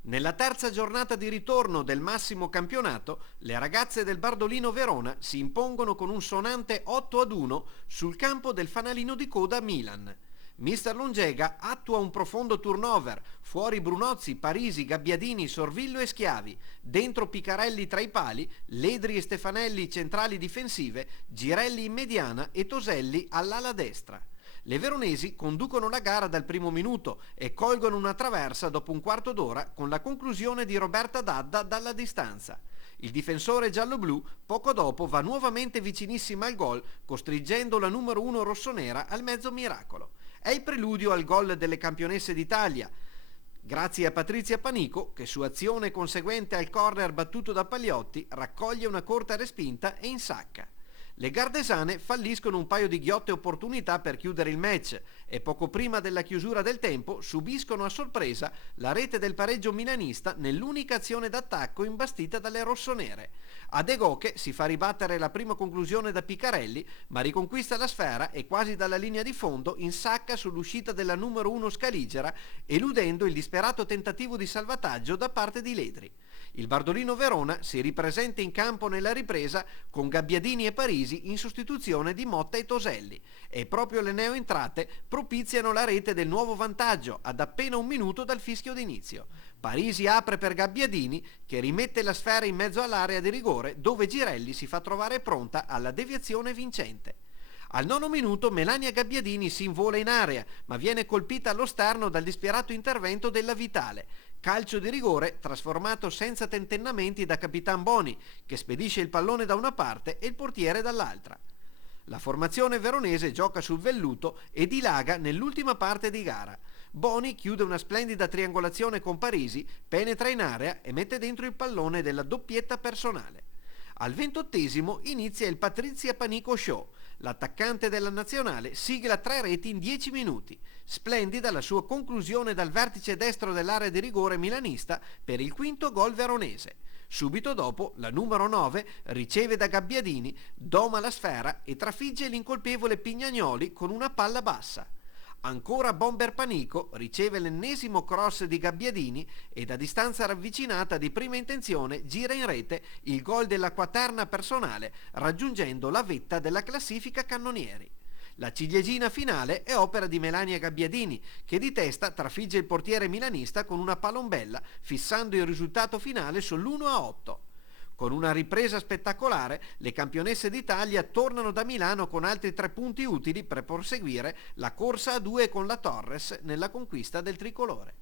Nella terza giornata di ritorno del massimo campionato, le ragazze del Bardolino Verona si impongono con un sonante 8-1 sul campo del fanalino di coda Milan. Mister Longega attua un profondo turnover, fuori Brunozzi, Parisi, Gabbiadini, Sorvillo e Schiavi, dentro Picarelli tra i pali, Ledri e Stefanelli centrali difensive, Girelli in mediana e Toselli all'ala destra. Le veronesi conducono la gara dal primo minuto e colgono una traversa dopo un quarto d'ora con la conclusione di Roberta Dadda dalla distanza. Il difensore giallo-blu poco dopo va nuovamente vicinissima al gol, costringendo la numero 1 rossonera al mezzo miracolo. È il preludio al gol delle campionesse d'Italia, grazie a Patrizia Panico che su azione conseguente al corner battuto da Pagliotti raccoglie una corta respinta e insacca. Le gardesane falliscono un paio di ghiotte opportunità per chiudere il match e poco prima della chiusura del tempo subiscono a sorpresa la rete del pareggio milanista nell'unica azione d'attacco imbastita dalle rossonere. Adegoche si fa ribattere la prima conclusione da Picarelli, ma riconquista la sfera e quasi dalla linea di fondo insacca sull'uscita della numero 1 Scaligera, eludendo il disperato tentativo di salvataggio da parte di Ledri. Il Bardolino Verona si ripresenta in campo nella ripresa con Gabbiadini e Parisi in sostituzione di Motta e Toselli e proprio le neoentrate propiziano la rete del nuovo vantaggio ad appena un minuto dal fischio d'inizio. Parisi apre per Gabbiadini che rimette la sfera in mezzo all'area di rigore dove Girelli si fa trovare pronta alla deviazione vincente. Al 9° minuto Melania Gabbiadini si invola in area, ma viene colpita allo sterno dal disperato intervento della Vitale. Calcio di rigore trasformato senza tentennamenti da Capitan Boni, che spedisce il pallone da una parte e il portiere dall'altra. La formazione veronese gioca sul velluto e dilaga nell'ultima parte di gara. Boni chiude una splendida triangolazione con Parisi, penetra in area e mette dentro il pallone della doppietta personale. Al 28° inizia il Patrizia Panico Show. L'attaccante della nazionale sigla 3 reti in 10 minuti. Splendida la sua conclusione dal vertice destro dell'area di rigore milanista per il quinto gol veronese. Subito dopo la numero 9 riceve da Gabbiadini, doma la sfera e trafigge l'incolpevole Pignagnoli con una palla bassa. Ancora Bomber Panico riceve l'ennesimo cross di Gabbiadini e da distanza ravvicinata di prima intenzione gira in rete il gol della quaterna personale, raggiungendo la vetta della classifica cannonieri. La ciliegina finale è opera di Melania Gabbiadini, che di testa trafigge il portiere milanista con una palombella, fissando il risultato finale sull'1-8. Con una ripresa spettacolare, le campionesse d'Italia tornano da Milano con altri 3 punti utili per proseguire la corsa a 2 con la Torres nella conquista del tricolore.